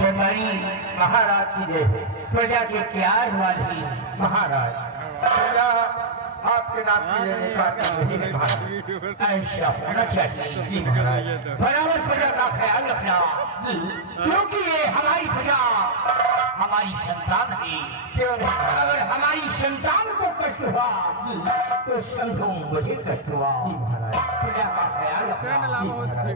हमारी महाराज की जय हो। प्रजा के प्यार वाली महाराज प्रजा आपके नाम की जय महाराज। ऐसा होना चाहिए जी महाराज। बराबर प्रजा का ख्याल रखना जी, क्योंकि ये हमारी प्रजा हमारी संतान है। क्यों नहीं अगर हमारी संतान को कष्ट हुआ जी तो समझो मुझे कष्ट हुआ जी महाराज। प्रजा का ख्याल रखना जी महाराज।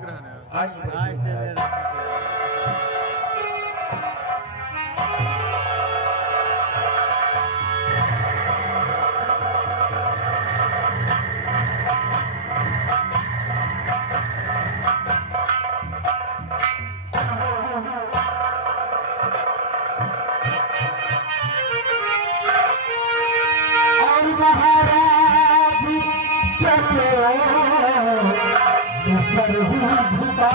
महाराज चलो सरहू भुगा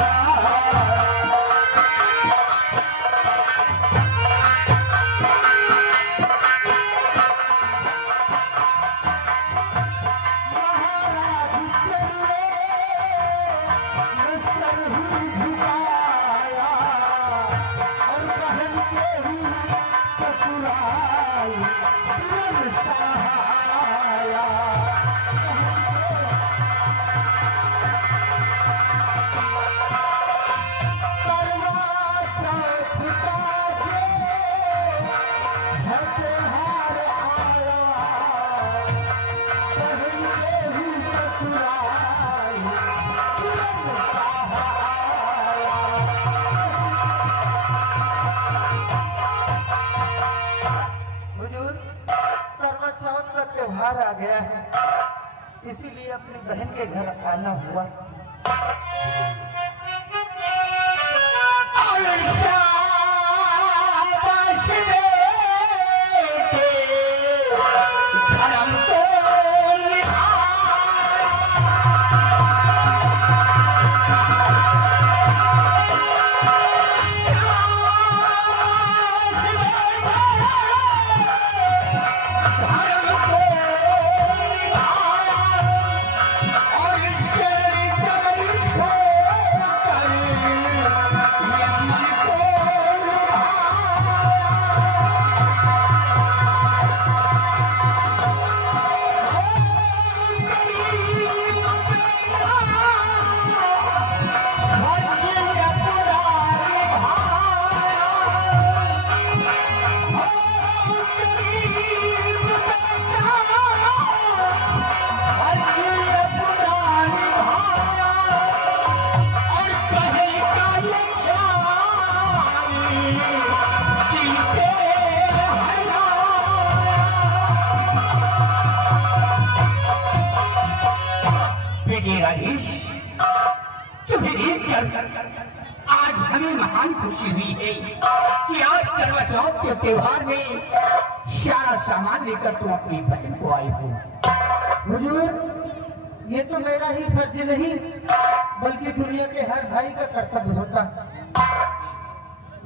त्योहार आ गया है, इसीलिए अपनी बहन के घर आना हुआ। आज हमें महान खुशी हुई है कि आज करवा चौथ के त्योहार में सारा सामान लेकर तुम अपनी बहन को आई हो। हुजूर, ये तो मेरा ही फर्ज नहीं बल्कि दुनिया के हर भाई का कर्तव्य होता है।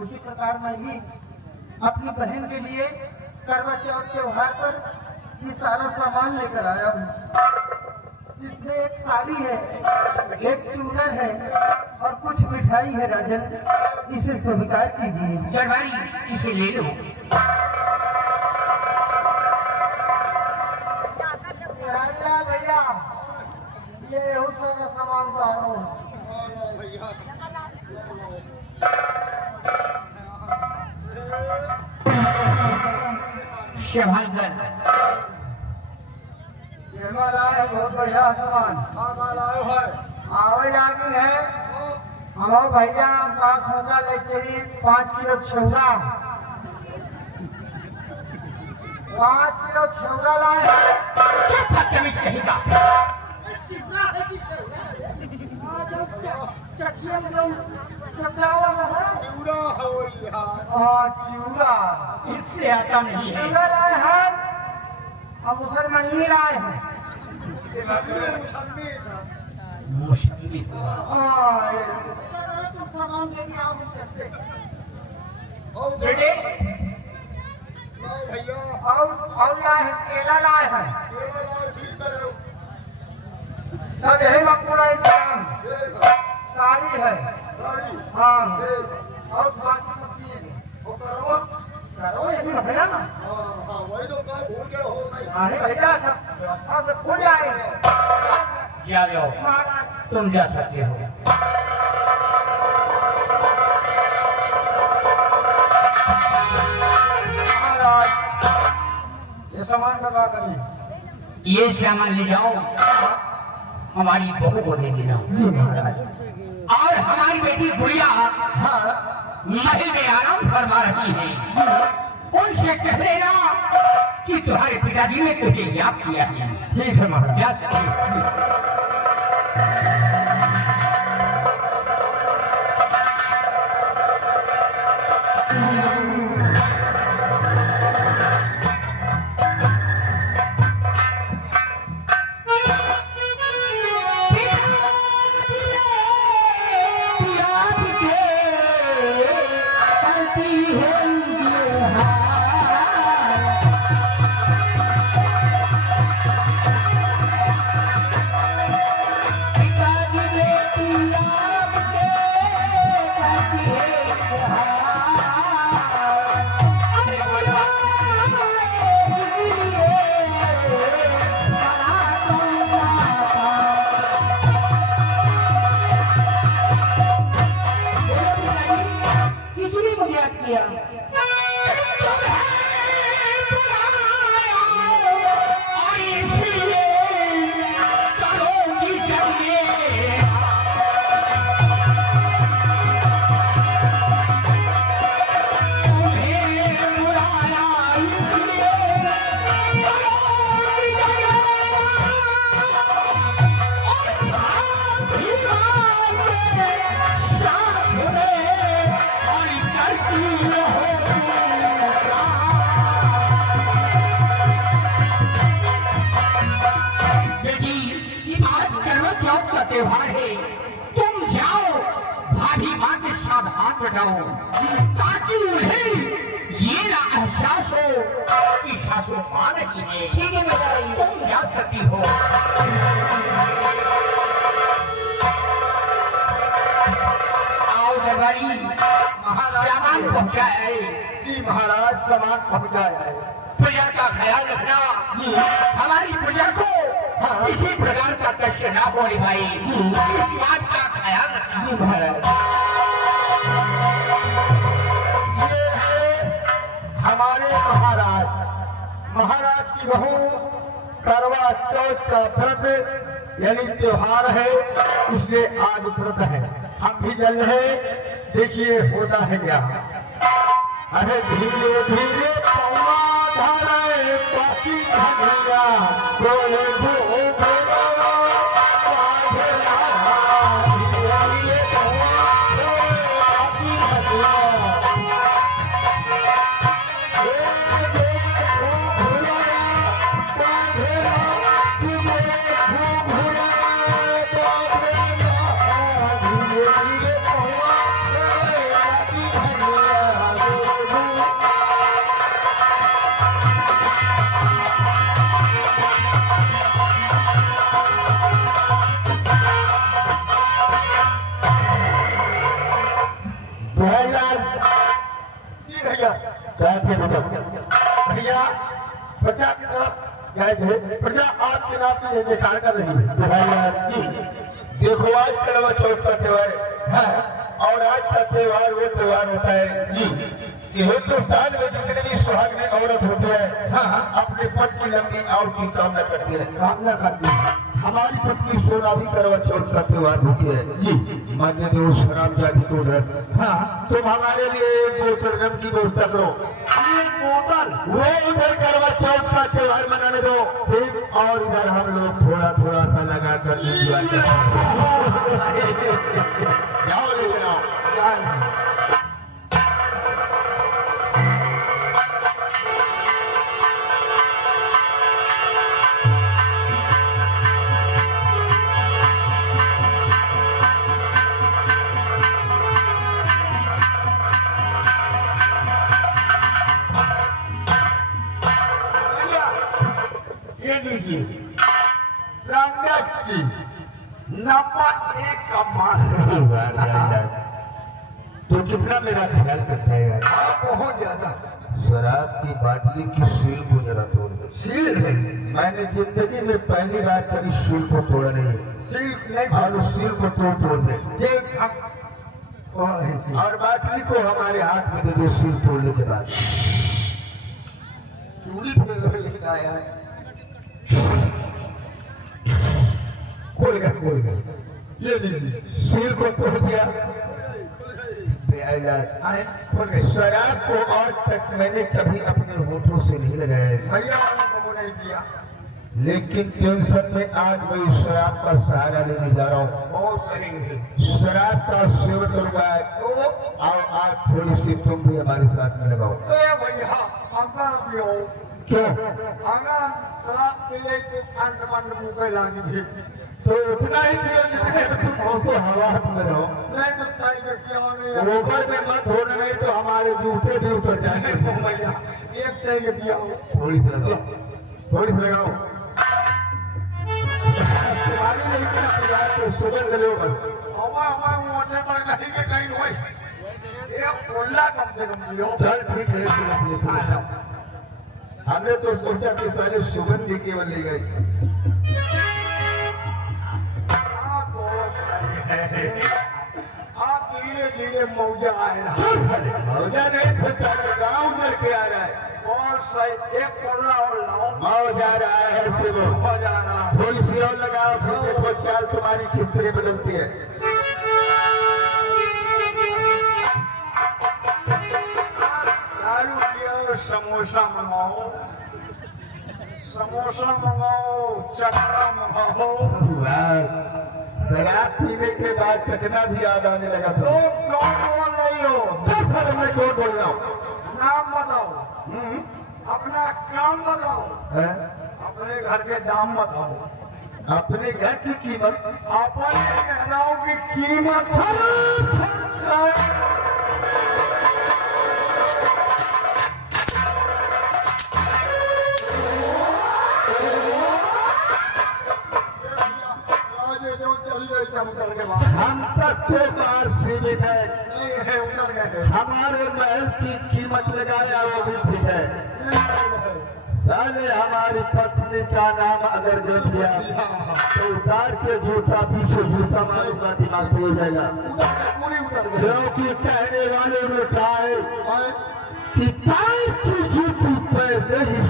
उसी प्रकार मैं भी अपनी बहन के लिए करवा चौथ त्योहार पर ये सारा सामान लेकर आया हूँ। इसमें एक साड़ी है, एक चूनर है और कुछ मिठाई है। राजन, इसे स्वीकार कीजिए। दरबारी, इसे ले लो। भैया, ये सारा सामान तारो। शभाकर बहुत बढ़िया सामान आवे लागी है। हमारे भैया का सोचा ले चली 5 किलो छौरा, 5 किलो छौरा लाए। कहेगा चिवड़ा इससे आता नहीं है। चिवड़ा लाए हैं, अब मुसलमान नहीं लाए हैं। मौसमी बेटे और लाए हैं, केला लाए हैं। सब यही पूरा इंतजाम। साड़ी है, हाँ, और बाकी सब चीज तुम जा सकते हो। महाराज ये सामान का क्या करिए? ये सामान ले जाओ, हमारी बहू को दे देना। जी महाराज। और हमारी बेटी गुड़िया हाँ महल में आराम फरमा रही है, उनसे कह देना कि तुम्हारे पिताजी ने तुझे याद किया है। ठीक है महाराज। जा सकते हो। त्योहार है, तुम जाओ भाभी माँ के साथ हाथ बटाओ ताकि उन्हें ये ना एहसास हो कि सासू माँ नहीं है। ठीक है बेटा, तुम जा सकती हो। आओ दरबारी, सामान पहुँचाए। जी महाराज सामान पहुँचाया है। प्रजा का ख्याल रखना, हमारी प्रजा को किसी प्रकार का कष्ट ना हो रे भाई, इस बात का ख्याल रखना। जी महाराज। ये है हमारे महाराज, महाराज की बहू करवा चौथ का व्रत यानी त्योहार है, इसलिए आज व्रत है। हम भी जल रहे, देखिए होता है क्या। अरे धीरे धीरे पौवा धारे पाती धनिया बोले भैया प्रजा की तरफ गए थे, प्रजा आपके नाते जयकार कर रही है। देखो आज करवा चौथ का त्योहार है और आज का त्योहार वो त्योहार होता है जी कि हिंदुस्तान में जितने भी सुहागने औरत होते हैं अपने पति की लंबी आयु की कामना करती है, कामना करती है। हमारी पत्नी सोना भी करवा चौथ का त्योहार होती है जी। मान्य देव शराब जाति को उधर तुम हमारे लिए एक बोतल रम की व्यवस्था करो। एक बोतल वो उधर करवा चौथ का त्योहार मनाने दो, ठीक, और इधर हम लोग थोड़ा थोड़ा सा लगा कर जाओ ले जाओ। नफा एक का मान तो कितना मेरा ख्याल करता है यार, बहुत ज्यादा। शराब की बाटली की सील को जरा तोड़ दो। सील है, मैंने जिंदगी में पहली बार कभी सील को तोड़ा नहीं। सिर नहीं और उस सिर को तोड़ दे ये हम कौन है सिर? और बाटली को हमारे हाथ में दे दे सिर तोड़ने के बाद। चूड़ी पे लगाया है। खोल गया ये लीजिए। सिर को तोड़ दिया। आए खोल गए। शराब को आज तक मैंने कभी अपने होठों से नहीं लगाया है। भैया वालों को वो नहीं दिया। लेकिन टेंशन में आज मैं शराब का सहारा लेने जा रहा हूँ। बहुत सही है। शराब का सेवन करूंगा तो और आज थोड़ी सी तुम भी हमारे साथ में लगाओ। भैया आंगा पियो क्यों? आंगा शराब पीले के ठंड मंड मुँह पे लानी भी तो उतना ही पियो जितने में तुम हमसे हवा में रहो। नहीं तो ताई के पियो ऊपर में मत होना, नहीं तो हमारे जूते भी उतर जाएंगे। भैया एक चाहिए पियो। थोड़ी सी लगाओ, थोड़ी सी लगाओ। तुम्हारी नहीं कि परिवार को सुगंध लो बस। हवा मोटे पर नहीं के कहीं हुई। ये बोला कम से कम पियो। चल ठीक है, फिर अपने खा लो। हमने तो सोचा कि पहले सुगंध ही केवल ली गई। आप धीरे धीरे मौजा आया। मौजा नहीं था, गाँव उधर के आ रहा है। और सही एक कोला और लाओ। मौजा आ रहा है ऐसे वो। मजा आ रहा। थोड़ी सी और लगाओ, फिर देखो चाल तुम्हारी किस तरह बदलती है। दारू पियो, समोसा मंगाओ, समोसा मंगाओ, चटरा मंगाओ। शराब पीने के बाद चटना भी याद आने लगा। तो कौन बोल रही हो? मैं क्यों बोल रहा हूँ? नाम बताओ, अपना काम बताओ, अपने घर के दाम बताओ, अपने घर की कीमत, अपने गहनाओं की कीमत। हम तक के पास सीमित है। हमारे महल की कीमत लगाया वो भी ठीक है। साले हमारी पत्नी का नाम अगर जब लिया तो उतार के जूता पीछे जूता मारूंगा, दिमाग हो जाएगा। क्योंकि कहने वाले ने कहा है कि पैर की जूती पैर नहीं